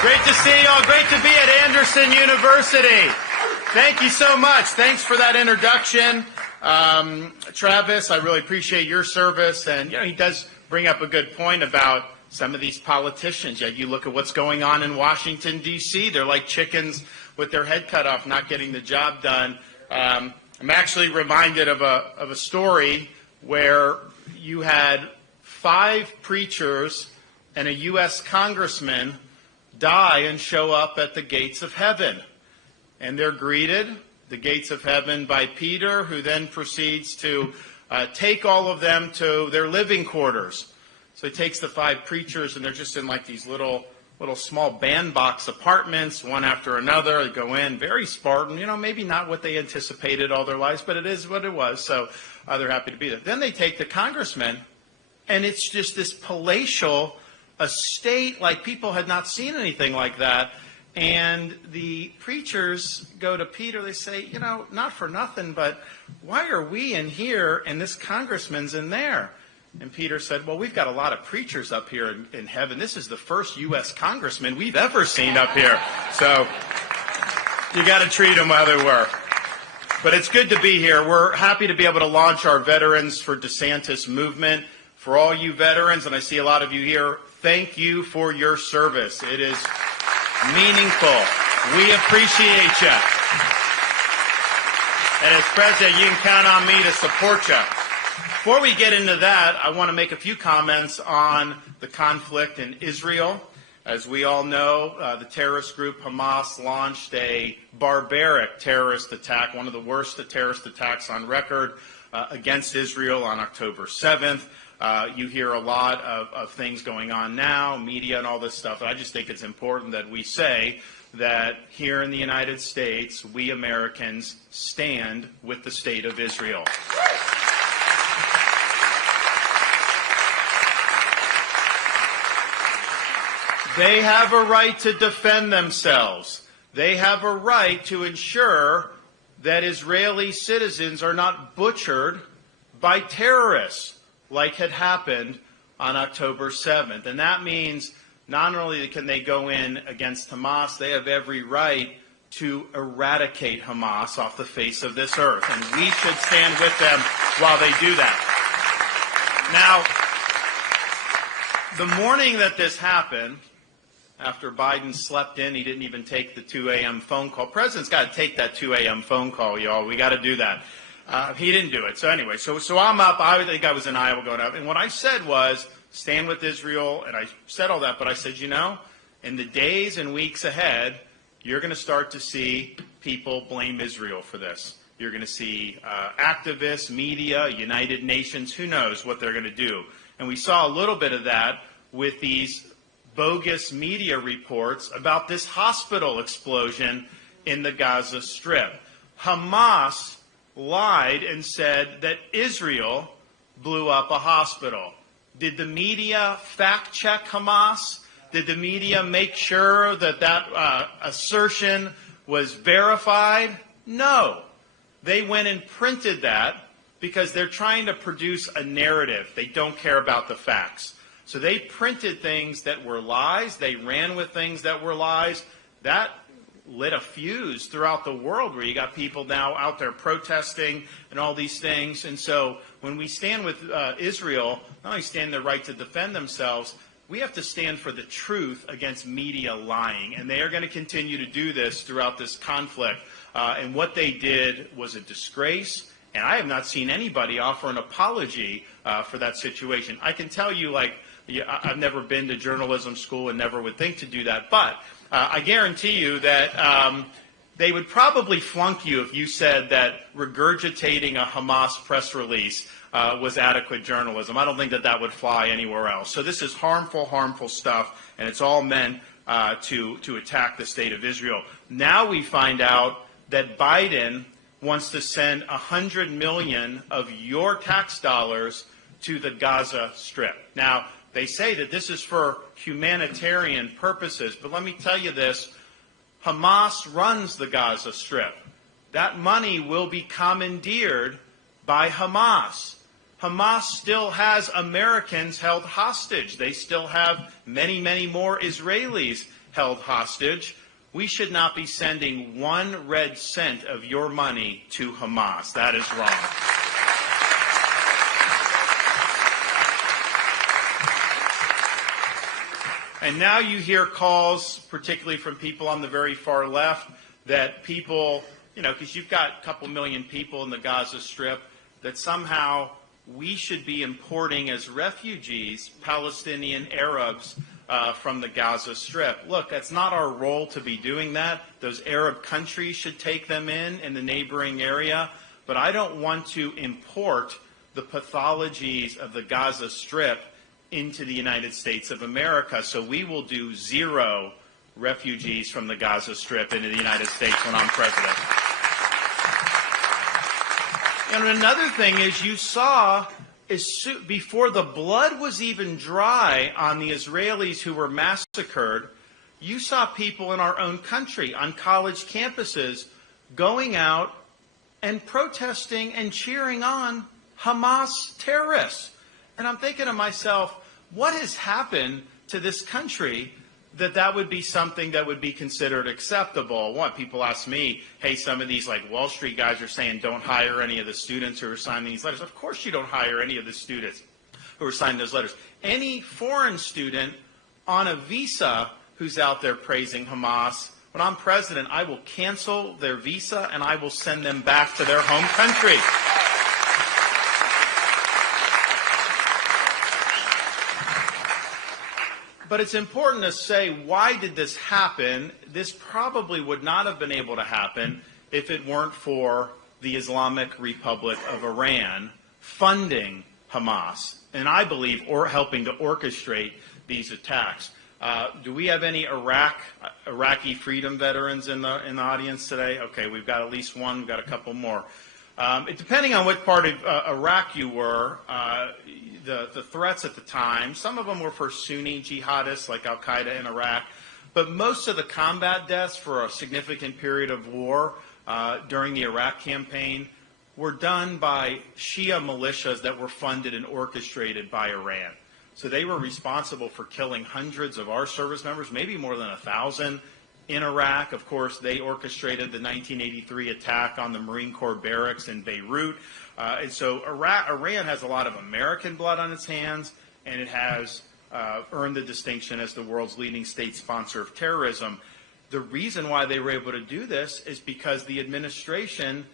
Great to see you all. Great to be at Anderson University. Thank you so much. Thanks for that introduction. Travis, I really appreciate your service. And, he does bring up a good point about some of these politicians. You look at what's going on in Washington, D.C. They're like chickens with their head cut off, not getting the job done. I'm actually reminded of a story where you had 5 preachers and a U.S. congressman die and show up at the gates of heaven. And they're greeted, the gates of heaven, by Peter, who then proceeds to take all of them to their living quarters. So he takes the 5 preachers, and they're just in like these little small bandbox apartments, one after another. They go in, very Spartan, maybe not what they anticipated all their lives, but it is what it was. So they're happy to be there. Then they take the congressman, and it's just this palatial estate, like people had not seen anything like that. And the preachers go to Peter, they say, not for nothing, but why are we in here and this congressman's in there? And Peter said, well, we've got a lot of preachers up here in heaven. This is the first U.S. congressman we've ever seen up here. So you got to treat them while they were. But it's good to be here. We're happy to be able to launch our Veterans for DeSantis movement. For all you veterans, and I see a lot of you here, thank you for your service. It is meaningful. We appreciate you. And as president, you can count on me to support you. Before we get into that, I want to make a few comments on the conflict in Israel. As we all know, the terrorist group Hamas launched a barbaric terrorist attack, one of the worst terrorist attacks on record, against Israel on October 7th. You hear a lot of things going on now, media and all this stuff. I just think it's important that we say that here in the United States, we Americans stand with the state of Israel. They have a right to defend themselves. They have a right to ensure that Israeli citizens are not butchered by terrorists, like had happened on October 7th. And that means not only can they go in against Hamas, they have every right to eradicate Hamas off the face of this earth. And we should stand with them while they do that. Now, the morning that this happened, after Biden slept in, he didn't even take the 2 a.m. phone call. President's got to take that 2 a.m. phone call, y'all. We got to do that. He didn't do it. So anyway, so I'm up. I think I was in Iowa going up. And what I said was, stand with Israel. And I said all that. But I said, in the days and weeks ahead, you're going to start to see people blame Israel for this. You're going to see activists, media, United Nations. Who knows what they're going to do. And we saw a little bit of that with these bogus media reports about this hospital explosion in the Gaza Strip. Hamas lied and said that Israel blew up a hospital. Did the media fact check Hamas? Did the media make sure that assertion was verified? No. They went and printed that because they're trying to produce a narrative. They don't care about the facts. So they printed things that were lies. They ran with things that were lies. That lit a fuse throughout the world where you got people now out there protesting and all these things. And so when we stand with Israel, not only stand their right to defend themselves, we have to stand for the truth against media lying. And they are going to continue to do this throughout this conflict. And what they did was a disgrace. And I have not seen anybody offer an apology for that situation. I can tell you, I've never been to journalism school and never would think to do that. But I guarantee you that they would probably flunk you if you said that regurgitating a Hamas press release was adequate journalism. I don't think that would fly anywhere else. So this is harmful stuff, and it's all meant to attack the state of Israel. Now we find out that Biden wants to send $100 million of your tax dollars to the Gaza Strip. Now, they say that this is for humanitarian purposes, but let me tell you this, Hamas runs the Gaza Strip. That money will be commandeered by Hamas. Hamas still has Americans held hostage. They still have many more Israelis held hostage. We should not be sending 1 red cent of your money to Hamas. That is wrong. And now you hear calls, particularly from people on the very far left, that people, because you've got a couple million people in the Gaza Strip, that somehow we should be importing as refugees Palestinian Arabs from the Gaza Strip. Look, that's not our role to be doing that. Those Arab countries should take them in the neighboring area. But I don't want to import the pathologies of the Gaza Strip into the United States of America. So we will do 0 refugees from the Gaza Strip into the United States when I'm president. And another thing is, you saw, before the blood was even dry on the Israelis who were massacred, you saw people in our own country on college campuses going out and protesting and cheering on Hamas terrorists. And I'm thinking to myself, what has happened to this country that would be something that would be considered acceptable? What, people ask me, hey, some of these Wall Street guys are saying don't hire any of the students who are signing these letters. Of course you don't hire any of the students who are signing those letters. Any foreign student on a visa who's out there praising Hamas, when I'm president, I will cancel their visa and I will send them back to their home country. But it's important to say, why did this happen? This probably would not have been able to happen if it weren't for the Islamic Republic of Iran funding Hamas, and I believe helping to orchestrate these attacks. Do we have any Iraqi freedom veterans in the audience today? Okay, we've got at least one. We've got a couple more. Depending on what part of Iraq you were, the threats at the time, some of them were for Sunni jihadists like Al-Qaeda in Iraq, but most of the combat deaths for a significant period of war during the Iraq campaign were done by Shia militias that were funded and orchestrated by Iran. So they were responsible for killing hundreds of our service members, maybe more than 1,000 in Iraq. Of course, they orchestrated the 1983 attack on the Marine Corps barracks in Beirut. And so Iran has a lot of American blood on its hands, and it has earned the distinction as the world's leading state sponsor of terrorism. The reason why they were able to do this is because the administration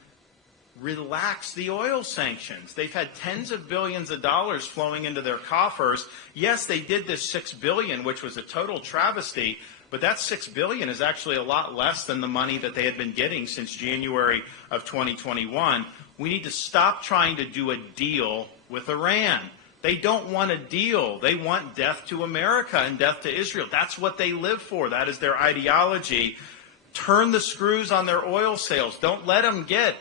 relaxed the oil sanctions. They've had tens of billions of dollars flowing into their coffers. Yes, they did this $6 billion, which was a total travesty, but that $6 billion is actually a lot less than the money that they had been getting since January of 2021. We need to stop trying to do a deal with Iran. They don't want a deal. They want death to America and death to Israel. That's what they live for. That is their ideology. Turn the screws on their oil sales. Don't let them get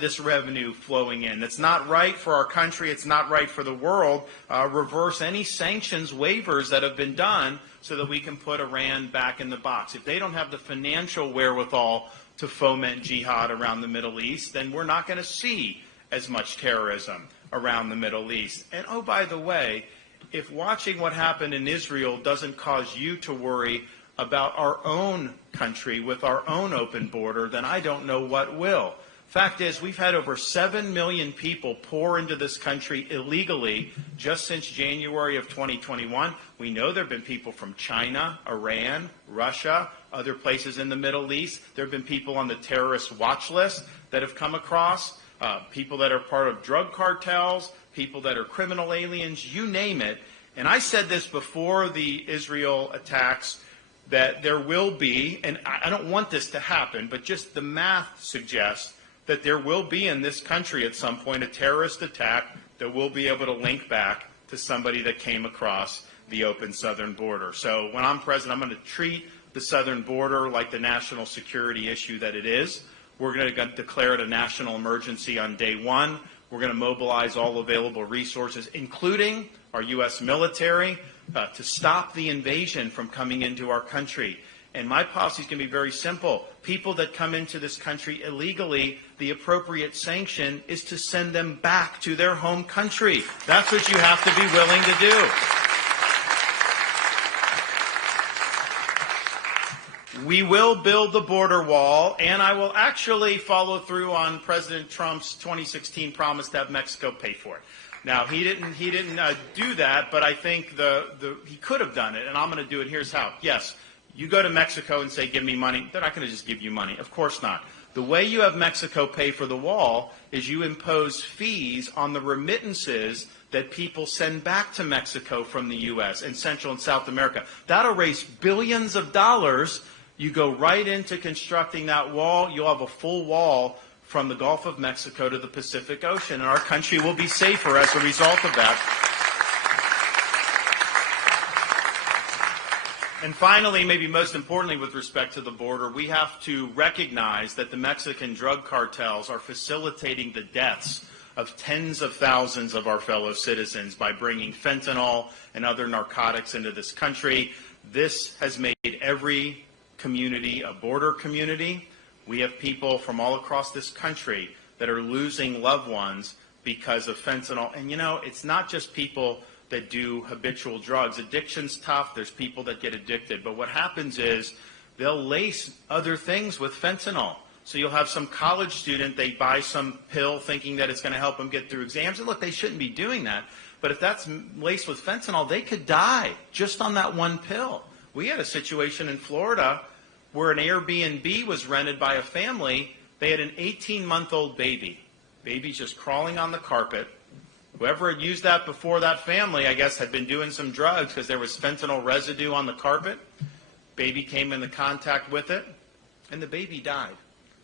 this revenue flowing in. It's not right for our country. It's not right for the world. Reverse any sanctions waivers that have been done so that we can put Iran back in the box. If they don't have the financial wherewithal to foment jihad around the Middle East, then we're not going to see as much terrorism around the Middle East. And oh, by the way, if watching what happened in Israel doesn't cause you to worry about our own country with our own open border, then I don't know what will. Fact is, we've had over 7 million people pour into this country illegally just since January of 2021. We know there have been people from China, Iran, Russia, other places in the Middle East. There have been people on the terrorist watch list that have come across, people that are part of drug cartels, people that are criminal aliens, you name it. And I said this before the Israel attacks, that there will be, and I don't want this to happen, but just the math suggests that there will be in this country at some point a terrorist attack that will be able to link back to somebody that came across the open southern border. So when I'm president, I'm going to treat the southern border like the national security issue that it is. We're going to declare it a national emergency on day one. We're going to mobilize all available resources, including our U.S. military, to stop the invasion from coming into our country. And my policy is going to be very simple. People that come into this country illegally, the appropriate sanction is to send them back to their home country. That's what you have to be willing to do. We will build the border wall, and I will actually follow through on President Trump's 2016 promise to have Mexico pay for it. Now, he didn't do that, but I think he could have done it, and I'm going to do it. Here's how. Yes, you go to Mexico and say, give me money. They're not going to just give you money. Of course not. The way you have Mexico pay for the wall is you impose fees on the remittances that people send back to Mexico from the U.S. and Central and South America. That'll raise billions of dollars. You go right into constructing that wall. You'll have a full wall from the Gulf of Mexico to the Pacific Ocean, and our country will be safer as a result of that. And finally, maybe most importantly with respect to the border, we have to recognize that the Mexican drug cartels are facilitating the deaths of tens of thousands of our fellow citizens by bringing fentanyl and other narcotics into this country. This has made every community a border community. We have people from all across this country that are losing loved ones because of fentanyl. And, you know, it's not just people that do habitual drugs. Addiction's tough. There's people that get addicted. But what happens is they'll lace other things with fentanyl. So you'll have some college student, they buy some pill thinking that it's going to help them get through exams. And look, they shouldn't be doing that. But if that's laced with fentanyl, they could die just on that one pill. We had a situation in Florida where an Airbnb was rented by a family. They had an 18-month-old baby. Baby's just crawling on the carpet. Whoever had used that before that family, I guess, had been doing some drugs because there was fentanyl residue on the carpet. Baby came into contact with it, and the baby died.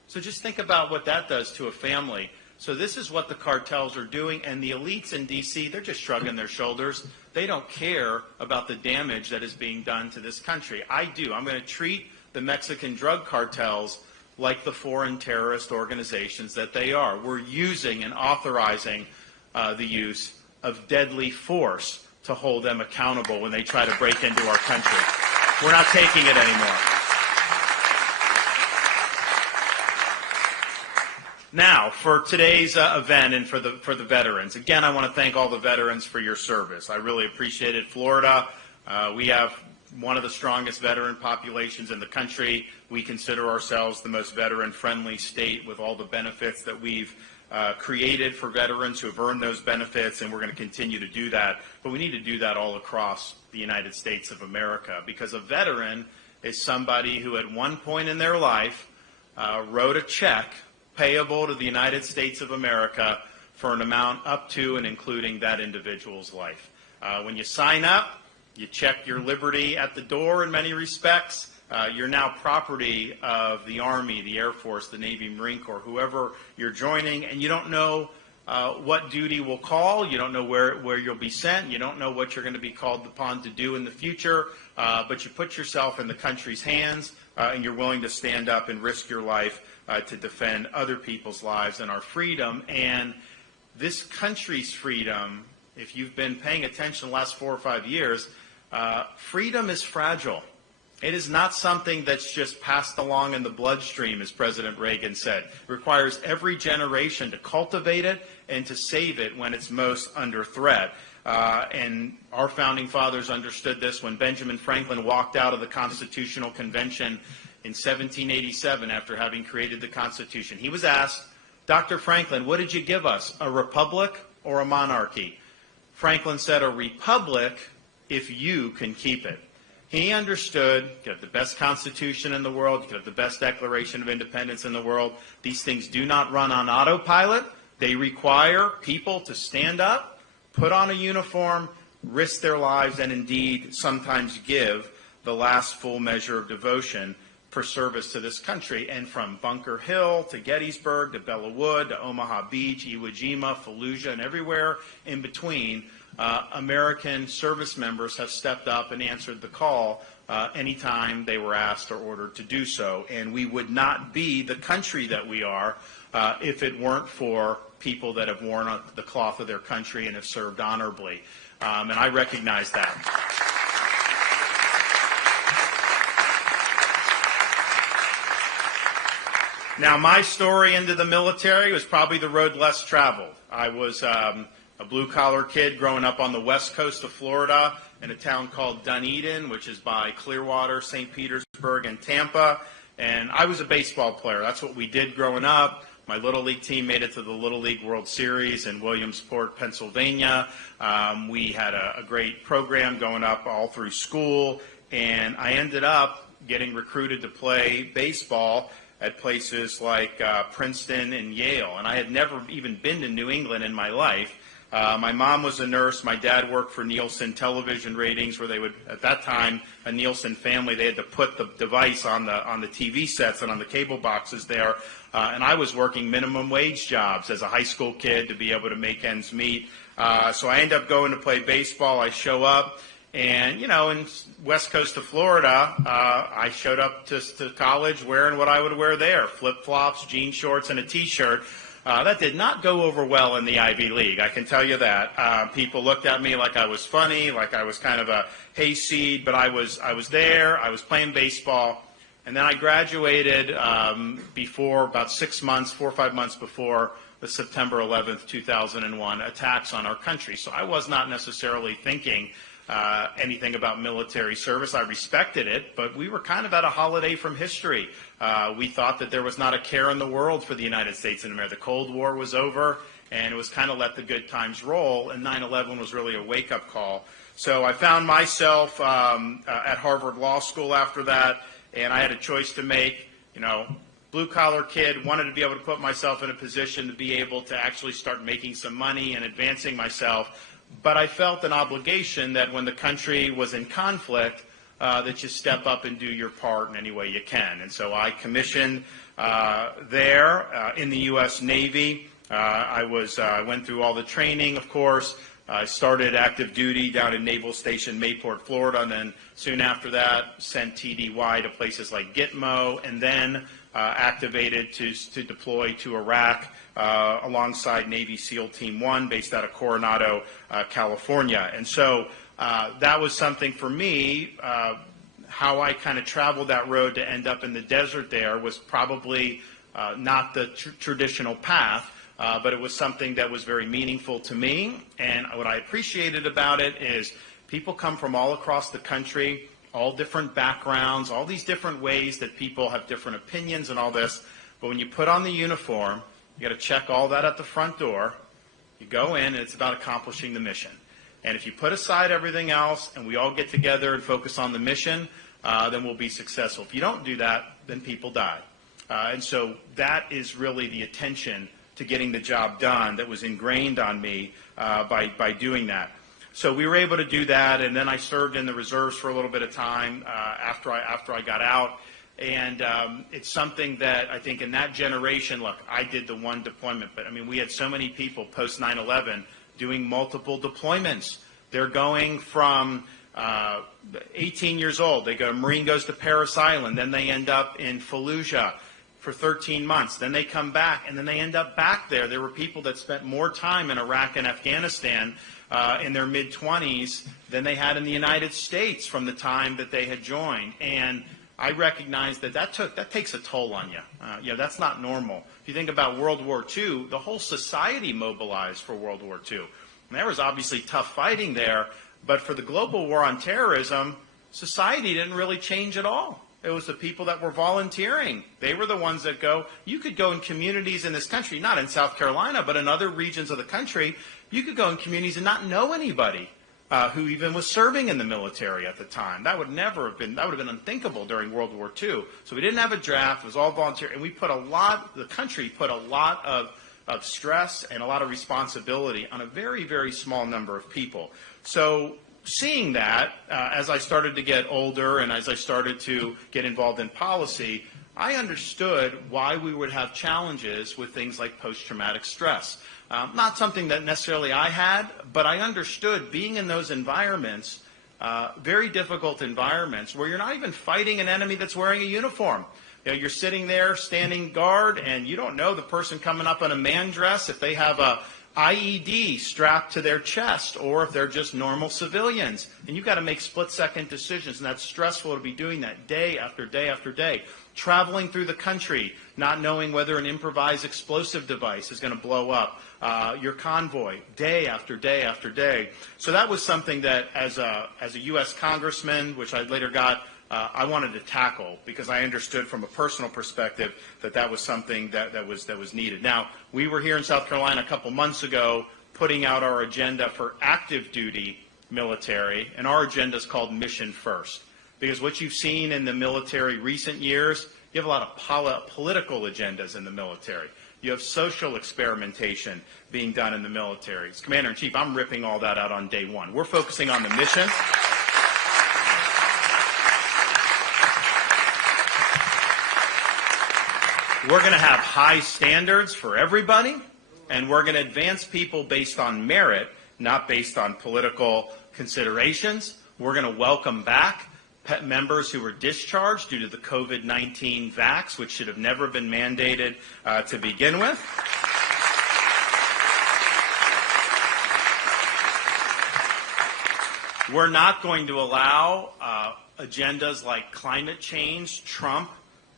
So just think about what that does to a family. So this is what the cartels are doing, and the elites in D.C., they're just shrugging their shoulders. They don't care about the damage that is being done to this country. I do. I'm going to treat the Mexican drug cartels like the foreign terrorist organizations that they are. We're using and authorizing the use of deadly force to hold them accountable when they try to break into our country. We're not taking it anymore. Now, for today's event and for the veterans, again, I want to thank all the veterans for your service. I really appreciate it. Florida, we have one of the strongest veteran populations in the country. We consider ourselves the most veteran-friendly state with all the benefits that we've created for veterans who have earned those benefits, and we're going to continue to do that. But we need to do that all across the United States of America, because a veteran is somebody who at one point in their life wrote a check payable to the United States of America for an amount up to and including that individual's life. When you sign up, you check your liberty at the door in many respects. You're now property of the Army, the Air Force, the Navy, Marine Corps, whoever you're joining, and you don't know what duty will call. You don't know where you'll be sent. You don't know what you're going to be called upon to do in the future, but you put yourself in the country's hands, and you're willing to stand up and risk your life to defend other people's lives and our freedom. And this country's freedom, if you've been paying attention the last 4 or 5 years, freedom is fragile. It is not something that's just passed along in the bloodstream, as President Reagan said. It requires every generation to cultivate it and to save it when it's most under threat. And our founding fathers understood this when Benjamin Franklin walked out of the Constitutional Convention in 1787 after having created the Constitution. He was asked, Dr. Franklin, what did you give us, a republic or a monarchy? Franklin said, a republic if you can keep it. He understood you could have the best Constitution in the world, you could have the best Declaration of Independence in the world. These things do not run on autopilot. They require people to stand up, put on a uniform, risk their lives, and indeed sometimes give the last full measure of devotion for service to this country. And from Bunker Hill to Gettysburg to Bella Wood to Omaha Beach, Iwo Jima, Fallujah, and everywhere in between, American service members have stepped up and answered the call anytime they were asked or ordered to do so. And we would not be the country that we are if it weren't for people that have worn the cloth of their country and have served honorably. And I recognize that. Now, my story into the military was probably the road less traveled. I was a blue-collar kid growing up on the west coast of Florida in a town called Dunedin, which is by Clearwater, St. Petersburg. Lawrenceburg and Tampa. And I was a baseball player. That's what we did growing up. My Little League team made it to the Little League World Series in Williamsport, Pennsylvania. We had a great program going up all through school, and I ended up getting recruited to play baseball at places like Princeton and Yale. And I had never even been to New England in my life. My mom was a nurse. My dad worked for Nielsen television ratings, where they would, at that time, a Nielsen family, they had to put the device on the TV sets and on the cable boxes there. And I was working minimum wage jobs as a high school kid to be able to make ends meet. So I ended up going to play baseball. I show up, and, you know, in west coast of Florida, I showed up to college wearing what I would wear there, flip-flops, jean shorts, and a T-shirt. That did not go over well in the Ivy League, I can tell you that. People looked at me like I was funny, like I was kind of a hayseed, but I was there, I was playing baseball, and then I graduated before about 4 or 5 months before the September 11th, 2001 attacks on our country. So I was not necessarily thinking anything about military service. I respected it, but we were kind of at a holiday from history. We thought that there was not a care in the world for the United States and America. The Cold War was over, and it was kind of let the good times roll, and 9/11 was really a wake-up call. So I found myself at Harvard Law School after that, and I had a choice to make. You know, blue-collar kid, wanted to be able to put myself in a position to be able to actually start making some money and advancing myself. But I felt an obligation that when the country was in conflict, that you step up and do your part in any way you can. And so I commissioned there in the U.S. Navy. I went through all the training, of course. I started active duty down in Naval Station Mayport, Florida, and then soon after that sent TDY to places like Gitmo, and then activated to deploy to Iraq alongside Navy SEAL Team 1 based out of Coronado, California. And so that was something for me. How I kind of traveled that road to end up in the desert there was probably not the traditional path, but it was something that was very meaningful to me. And what I appreciated about it is people come from all across the country, all different backgrounds, all these different ways that people have different opinions and all this. But when you put on the uniform, you got to check all that at the front door. You go in, and it's about accomplishing the mission. And if you put aside everything else and we all get together and focus on the mission, then we'll be successful. If you don't do that, then people die. And so that is really the attention to getting the job done that was ingrained on me by doing that. So we were able to do that, and then I served in the reserves for a little bit of time after I got out. And it's something that I think in that generation, look, I did the one deployment, but I mean, we had so many people post 9/11 doing multiple deployments. They're going from 18 years old. They go, Marine goes to Parris Island, then they end up in Fallujah for 13 months. Then they come back, and then they end up back there. There were people that spent more time in Iraq and Afghanistan in their mid-20s than they had in the United States from the time that they had joined. And I recognize that takes a toll on you. You know, that's not normal. If you think about World War II, the whole society mobilized for World War II. And there was obviously tough fighting there, but for the global war on terrorism, society didn't really change at all. It was the people that were volunteering. They were the ones that go. You could go in communities in this country, not in South Carolina, but in other regions of the country. You could go in communities and not know anybody who even was serving in the military at the time. That would have been unthinkable during World War II. So we didn't have a draft. It was all volunteer. And the country put a lot of stress and a lot of responsibility on a very, very small number of people. So seeing that, as I started to get older and as I started to get involved in policy, I understood why we would have challenges with things like post-traumatic stress. Not something that necessarily I had, but I understood being in those environments, very difficult environments, where you're not even fighting an enemy that's wearing a uniform. You know, you're sitting there standing guard, and you don't know the person coming up in a man dress if they have a IED strapped to their chest or if they're just normal civilians. And you've got to make split-second decisions, and that's stressful to be doing that day after day after day. Traveling through the country, not knowing whether an improvised explosive device is going to blow up your convoy day after day after day. So that was something that as a U.S. congressman, which I later got I wanted to tackle, because I understood from a personal perspective that was something that was needed. Now, we were here in South Carolina a couple months ago putting out our agenda for active duty military, and our agenda is called Mission First. Because what you've seen in the military recent years, you have a lot of political agendas in the military. You have social experimentation being done in the military. As Commander-in-Chief, I'm ripping all that out on day one. We're focusing on the mission. We're going to have high standards for everybody, and we're going to advance people based on merit, not based on political considerations. We're going to welcome back members who were discharged due to the COVID-19 vax, which should have never been mandated to begin with. We're not going to allow agendas like climate change, Trump,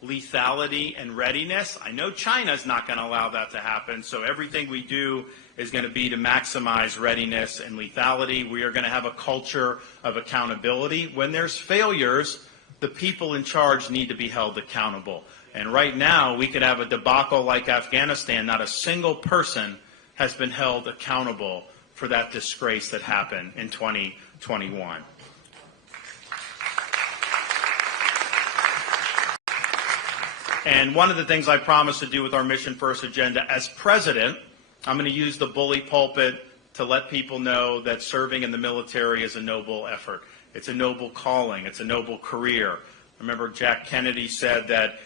lethality, and readiness. I know China's not going to allow that to happen, so everything we do is going to be to maximize readiness and lethality. We are going to have a culture of accountability. When there's failures, the people in charge need to be held accountable. And right now, we could have a debacle like Afghanistan. Not a single person has been held accountable for that disgrace that happened in 2021. And one of the things I promised to do with our Mission First agenda as president, I'm going to use the bully pulpit to let people know that serving in the military is a noble effort. It's a noble calling. It's a noble career. I remember Jack Kennedy said that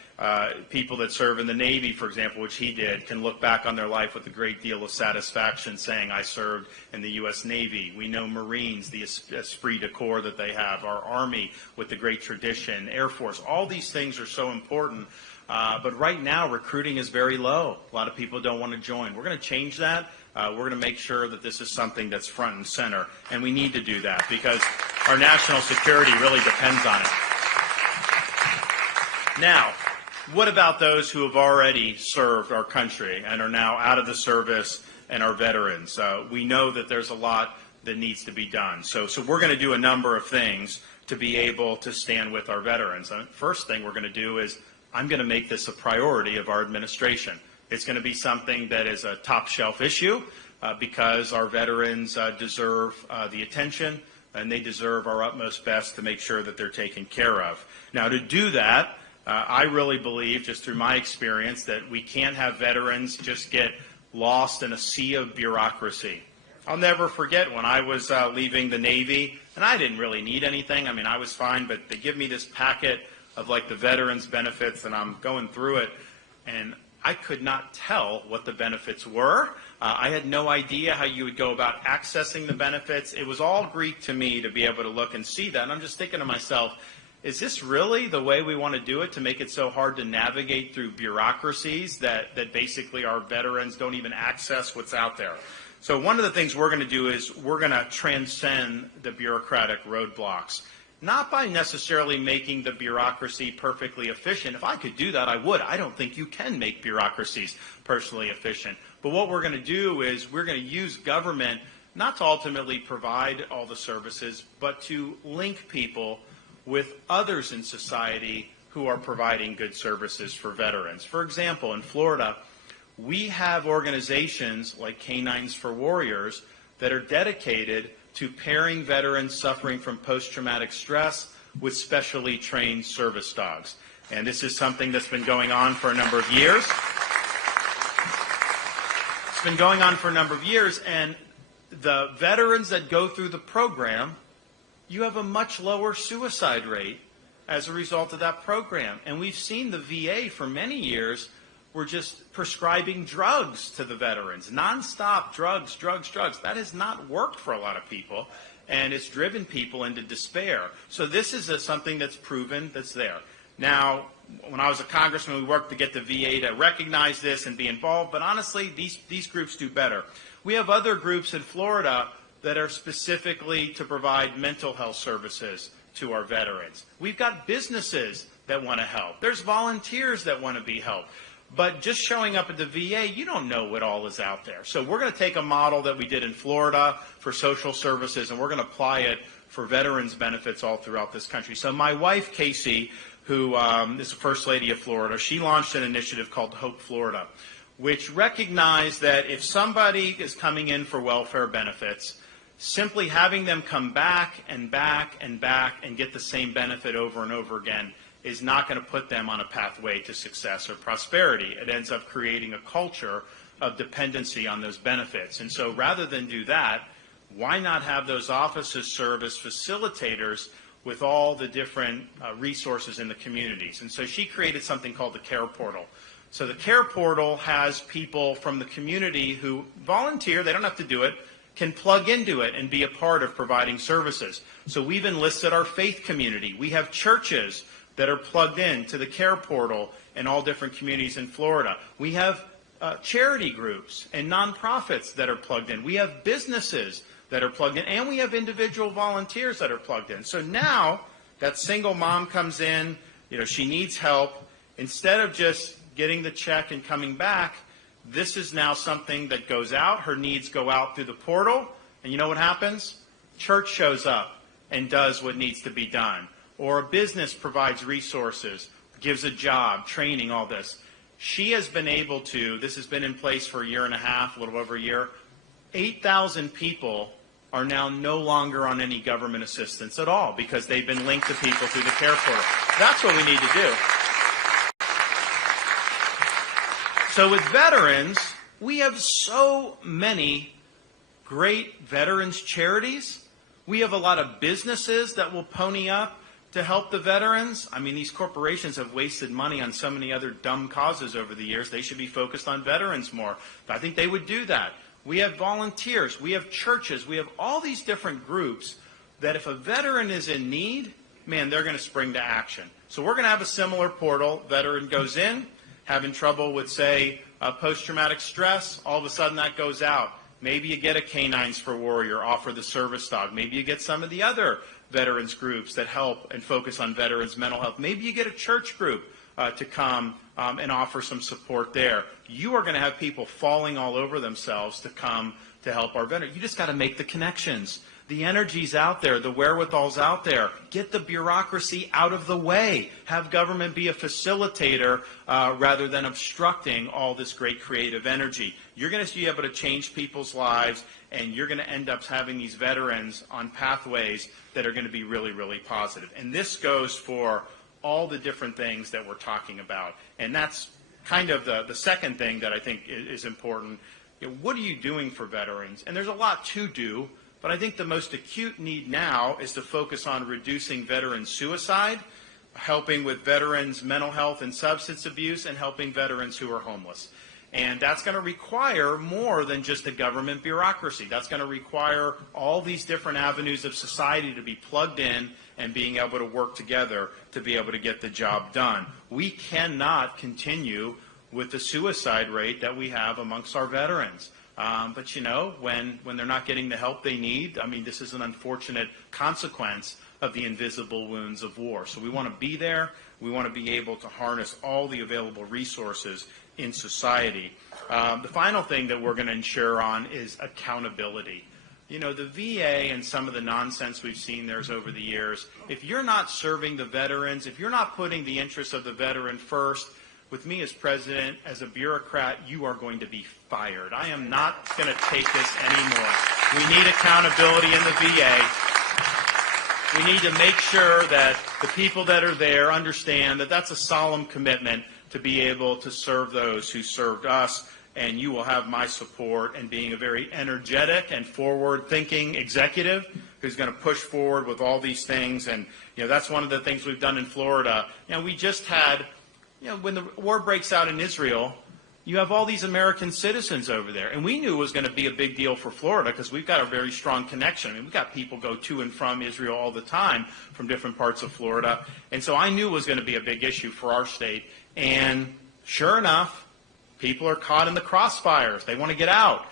people that serve in the Navy, for example, which he did, can look back on their life with a great deal of satisfaction saying, I served in the U.S. Navy. We know Marines, the esprit de corps that they have, our Army with the great tradition, Air Force. All these things are so important. But right now, recruiting is very low. A lot of people don't want to join. We're going to change that. We're going to make sure that this is something that's front and center. And we need to do that because our national security really depends on it. Now, what about those who have already served our country and are now out of the service and are veterans? We know that there's a lot that needs to be done. So we're going to do a number of things to be able to stand with our veterans. First thing we're going to do is I'm going to make this a priority of our administration. It's going to be something that is a top shelf issue because our veterans deserve the attention and they deserve our utmost best to make sure that they're taken care of. Now, to do that, I really believe, just through my experience, that we can't have veterans just get lost in a sea of bureaucracy. I'll never forget when I was leaving the Navy, and I didn't really need anything. I mean, I was fine, but they give me this packet of like the veterans benefits, and I'm going through it, and I could not tell what the benefits were. I had no idea how you would go about accessing the benefits. It was all Greek to me to be able to look and see that, and I'm just thinking to myself, is this really the way we want to do it, to make it so hard to navigate through bureaucracies that basically our veterans don't even access what's out there? So one of the things we're going to do is we're going to transcend the bureaucratic roadblocks. Not by necessarily making the bureaucracy perfectly efficient. If I could do that, I would. I don't think you can make bureaucracies personally efficient. But what we're going to do is we're going to use government not to ultimately provide all the services, but to link people with others in society who are providing good services for veterans. For example, in Florida, we have organizations like Canines for Warriors that are dedicated to pairing veterans suffering from post-traumatic stress with specially trained service dogs. And this is something that's been going on for a number of years. It's been going on for a number of years, and the veterans that go through the program, you have a much lower suicide rate as a result of that program. And we've seen the VA for many years were just prescribing drugs to the veterans, nonstop drugs. That has not worked for a lot of people, and it's driven people into despair. So this is something that's proven, that's there. Now, when I was a congressman, we worked to get the VA to recognize this and be involved, but honestly, these groups do better. We have other groups in Florida that are specifically to provide mental health services to our veterans. We've got businesses that want to help. There's volunteers that want to be helped. But just showing up at the VA, you don't know what all is out there. So we're going to take a model that we did in Florida for social services, and we're going to apply it for veterans benefits all throughout this country. So my wife, Casey, who is the First Lady of Florida, she launched an initiative called Hope Florida, which recognized that if somebody is coming in for welfare benefits, simply having them come back and back and back and get the same benefit over and over again is not going to put them on a pathway to success or prosperity. It ends up creating a culture of dependency on those benefits. And so rather than do that, why not have those offices serve as facilitators with all the different resources in the communities? And so she created something called the Care Portal. So the Care Portal has people from the community who volunteer, they don't have to do it, can plug into it and be a part of providing services. So we've enlisted our faith community. We have churches that are plugged in to the Care Portal in all different communities in Florida. We have charity groups and nonprofits that are plugged in. We have businesses that are plugged in, and we have individual volunteers that are plugged in. So now that single mom comes in, she needs help. Instead of just getting the check and coming back, this is now something that goes out. Her needs go out through the portal, and you know what happens? Church shows up and does what needs to be done. Or a business provides resources, gives a job, training, all this. She has been able to, this has been in place for a year and a half, a little over a year, 8,000 people are now no longer on any government assistance at all because they've been linked to people through the Care Portal. That's what we need to do. So with veterans, we have so many great veterans charities. We have a lot of businesses that will pony up to help the veterans. I mean, these corporations have wasted money on so many other dumb causes over the years. They should be focused on veterans more. I think they would do that. We have volunteers. We have churches. We have all these different groups that if a veteran is in need, man, they're going to spring to action. So we're going to have a similar portal. Veteran goes in, having trouble with, say, post-traumatic stress. All of a sudden that goes out. Maybe you get a Canines for Warrior, offer the service dog. Maybe you get some of the other veterans groups that help and focus on veterans' mental health. Maybe you get a church group to come and offer some support there. You are going to have people falling all over themselves to come to help our veterans. You just got to make the connections. The energy's out there. The wherewithal's out there. Get the bureaucracy out of the way. Have government be a facilitator rather than obstructing all this great creative energy. You're going to be able to change people's lives, and you're going to end up having these veterans on pathways that are going to be really, really positive. And this goes for all the different things that we're talking about. And that's kind of the second thing that I think is important. What are you doing for veterans? And there's a lot to do. But I think the most acute need now is to focus on reducing veteran suicide, helping with veterans' mental health and substance abuse, and helping veterans who are homeless. And that's going to require more than just a government bureaucracy. That's going to require all these different avenues of society to be plugged in and being able to work together to be able to get the job done. We cannot continue with the suicide rate that we have amongst our veterans. But, when they're not getting the help they need, I mean, this is an unfortunate consequence of the invisible wounds of war. So we want to be there. We want to be able to harness all the available resources in society. The final thing that we're going to ensure on is accountability. The VA and some of the nonsense we've seen there over the years, if you're not serving the veterans, if you're not putting the interests of the veteran first, with me as president, as a bureaucrat, you are going to be fired. I am not going to take this anymore. We need accountability in the VA. We need to make sure that the people that are there understand that that's a solemn commitment to be able to serve those who served us, and you will have my support in being a very energetic and forward-thinking executive who's going to push forward with all these things. And, that's one of the things we've done in Florida. We just had... when the war breaks out in Israel, you have all these American citizens over there. And we knew it was going to be a big deal for Florida because we've got a very strong connection. I mean, we've got people go to and from Israel all the time from different parts of Florida. And so I knew it was going to be a big issue for our state. And sure enough, people are caught in the crossfires. They want to get out.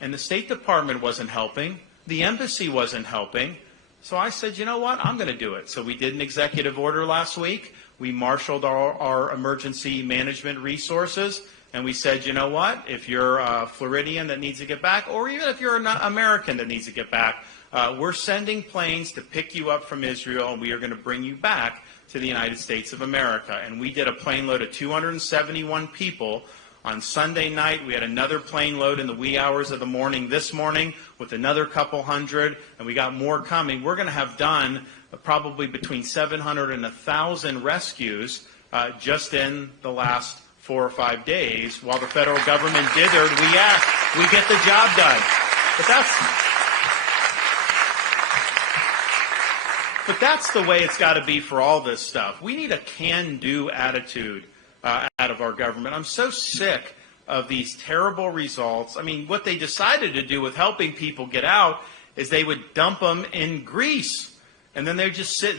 And the State Department wasn't helping. The embassy wasn't helping. So I said, you know what? I'm going to do it. So we did an executive order last week. We marshaled our emergency management resources, and we said, you know what, if you're a Floridian that needs to get back, or even if you're an American that needs to get back, We're sending planes to pick you up from Israel, and we are going to bring you back to the United States of America. And we did a plane load of 271 people on Sunday night. We had another plane load in the wee hours of the morning this morning with another couple hundred, and we got more coming. We're going to have done probably between 700 and 1,000 rescues just in the last 4 or 5 days. While the federal government dithered, we get the job done. But that's the way it's got to be for all this stuff. We need a can-do attitude out of our government. I'm so sick of these terrible results. I mean, what they decided to do with helping people get out is they would dump them in Greece. And then they just sit.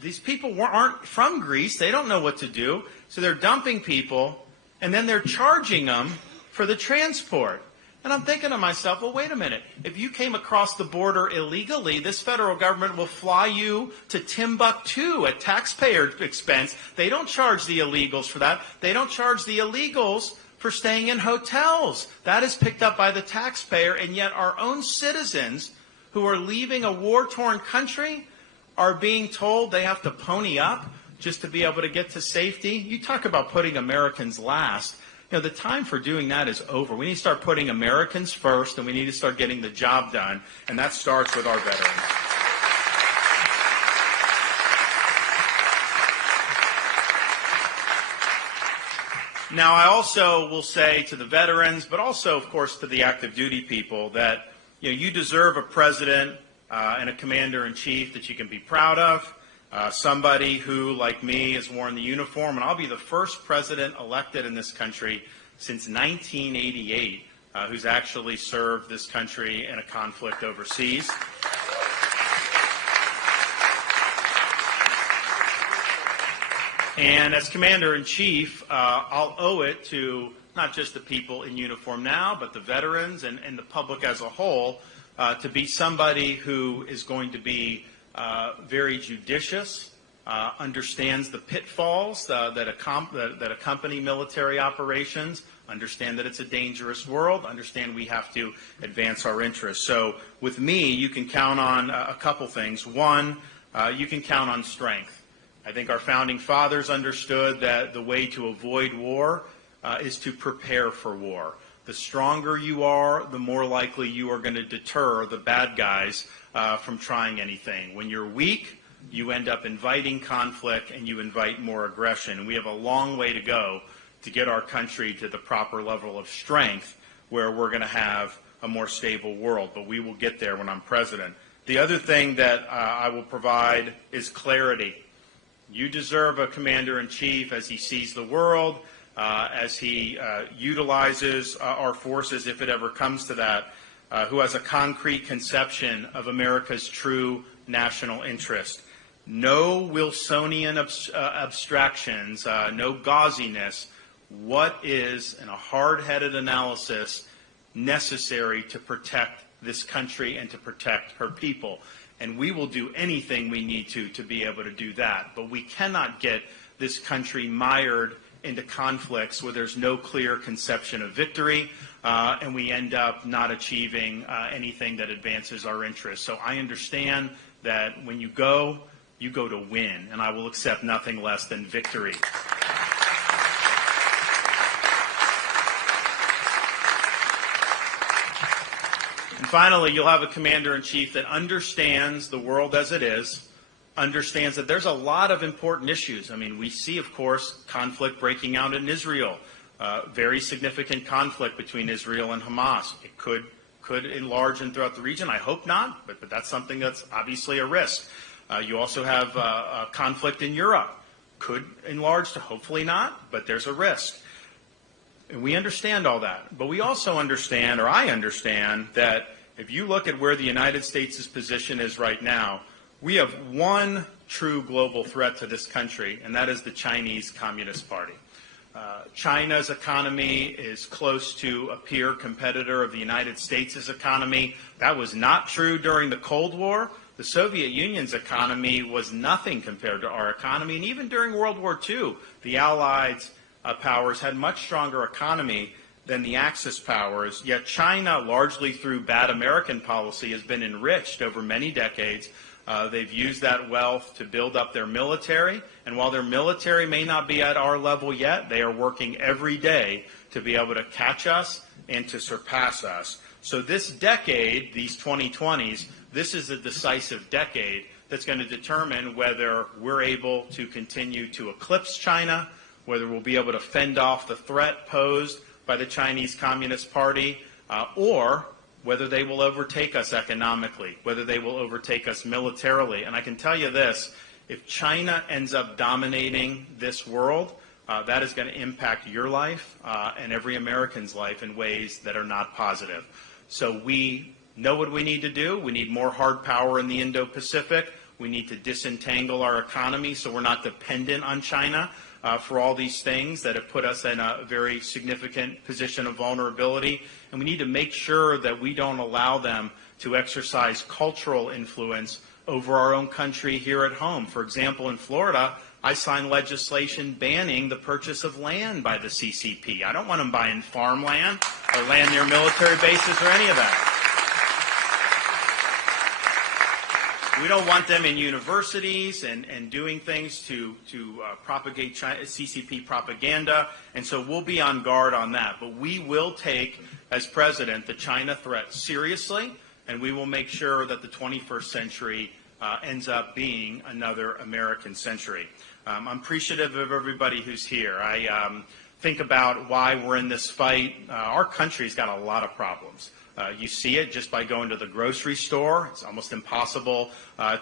These people aren't from Greece. They don't know what to do. So they're dumping people, and then they're charging them for the transport. And I'm thinking to myself, well, wait a minute. If you came across the border illegally, this federal government will fly you to Timbuktu at taxpayer expense. They don't charge the illegals for that. They don't charge the illegals for staying in hotels. That is picked up by the taxpayer, and yet our own citizens who are leaving a war-torn country are being told they have to pony up just to be able to get to safety. You talk about putting Americans last. You know, the time for doing that is over. We need to start putting Americans first, and we need to start getting the job done, and that starts with our veterans. Now, I also will say to the veterans, but also, of course, to the active duty people, that you deserve a president and a commander-in-chief that you can be proud of, somebody who, like me, has worn the uniform. And I'll be the first president elected in this country since 1988 who's actually served this country in a conflict overseas. And as commander-in-chief, I'll owe it to not just the people in uniform now, but the veterans and the public as a whole, to be somebody who is going to be very judicious, understands the pitfalls that accompany military operations, understand that it's a dangerous world, understand we have to advance our interests. So with me, you can count on a couple things. One, you can count on strength. I think our founding fathers understood that the way to avoid war is to prepare for war. The stronger you are, the more likely you are going to deter the bad guys from trying anything. When you're weak, you end up inviting conflict and you invite more aggression. And we have a long way to go to get our country to the proper level of strength where we're going to have a more stable world. But we will get there when I'm president. The other thing that I will provide is clarity. You deserve a commander-in-chief as he sees the world, as he utilizes our forces, if it ever comes to that, who has a concrete conception of America's true national interest. No Wilsonian abstractions, no gauziness. What is, in a hard-headed analysis, necessary to protect this country and to protect her people? And we will do anything we need to be able to do that. But we cannot get this country mired into conflicts where there's no clear conception of victory, and we end up not achieving anything that advances our interests. So I understand that when you go to win, and I will accept nothing less than victory. And finally, you'll have a commander-in-chief that understands the world as it is, understands that there's a lot of important issues. I mean, we see, of course, conflict breaking out in Israel, very significant conflict between Israel and Hamas. It could enlarge and throughout the region. I hope not, but that's something that's obviously a risk. You also have a conflict in Europe. Could enlarge to hopefully not, but there's a risk. And we understand all that. But we also understand, or I understand, that if you look at where the United States' position is right now, we have one true global threat to this country, and that is the Chinese Communist Party. China's economy is close to a peer competitor of the United States' economy. That was not true during the Cold War. The Soviet Union's economy was nothing compared to our economy, and even during World War II, the Allied powers had much stronger economy than the Axis powers, yet China, largely through bad American policy, has been enriched over many decades. They've used that wealth to build up their military, and while their military may not be at our level yet, they are working every day to be able to catch us and to surpass us. So this decade, these 2020s, this is a decisive decade that's going to determine whether we're able to continue to eclipse China, whether we'll be able to fend off the threat posed by the Chinese Communist Party, or whether they will overtake us economically, whether they will overtake us militarily. And I can tell you this, if China ends up dominating this world, that is going to impact your life and every American's life in ways that are not positive. So we know what we need to do. We need more hard power in the Indo-Pacific. We need to disentangle our economy so we're not dependent on China for all these things that have put us in a very significant position of vulnerability. And we need to make sure that we don't allow them to exercise cultural influence over our own country here at home. For example, in Florida, I signed legislation banning the purchase of land by the CCP. I don't want them buying farmland or land near military bases or any of that. We don't want them in universities and doing things to propagate CCP propaganda, and so we'll be on guard on that. But we will take, as president, the China threat seriously, and we will make sure that the 21st century ends up being another American century. I'm appreciative of everybody who's here. I think about why we're in this fight. Our country's got a lot of problems. You see it just by going to the grocery store. It's almost impossible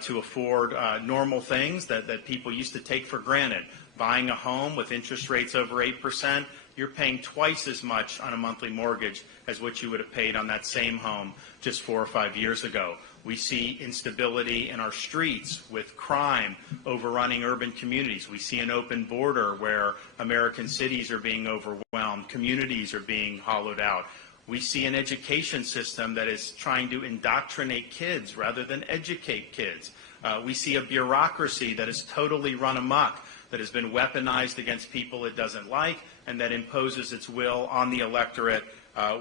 to afford normal things that people used to take for granted. Buying a home with interest rates over 8%, you're paying twice as much on a monthly mortgage as what you would have paid on that same home just 4 or 5 years ago. We see instability in our streets with crime overrunning urban communities. We see an open border where American cities are being overwhelmed, communities are being hollowed out. We see an education system that is trying to indoctrinate kids rather than educate kids. We see a bureaucracy that is totally run amok, that has been weaponized against people it doesn't like, and that imposes its will on the electorate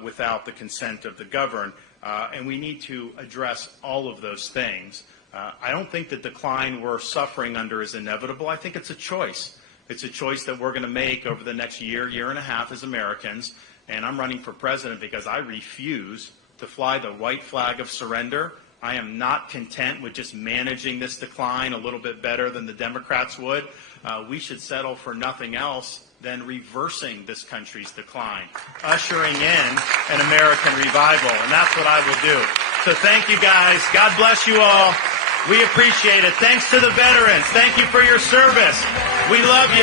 without the consent of the governed. And we need to address all of those things. I don't think the decline we're suffering under is inevitable. I think it's a choice. It's a choice that we're going to make over the next year, year and a half as Americans. And I'm running for president because I refuse to fly the white flag of surrender. I am not content with just managing this decline a little bit better than the Democrats would. We should settle for nothing else than reversing this country's decline, ushering in an American revival, and that's what I will do. So thank you guys. God bless you all. We appreciate it. Thanks to the veterans. Thank you for your service. We love you.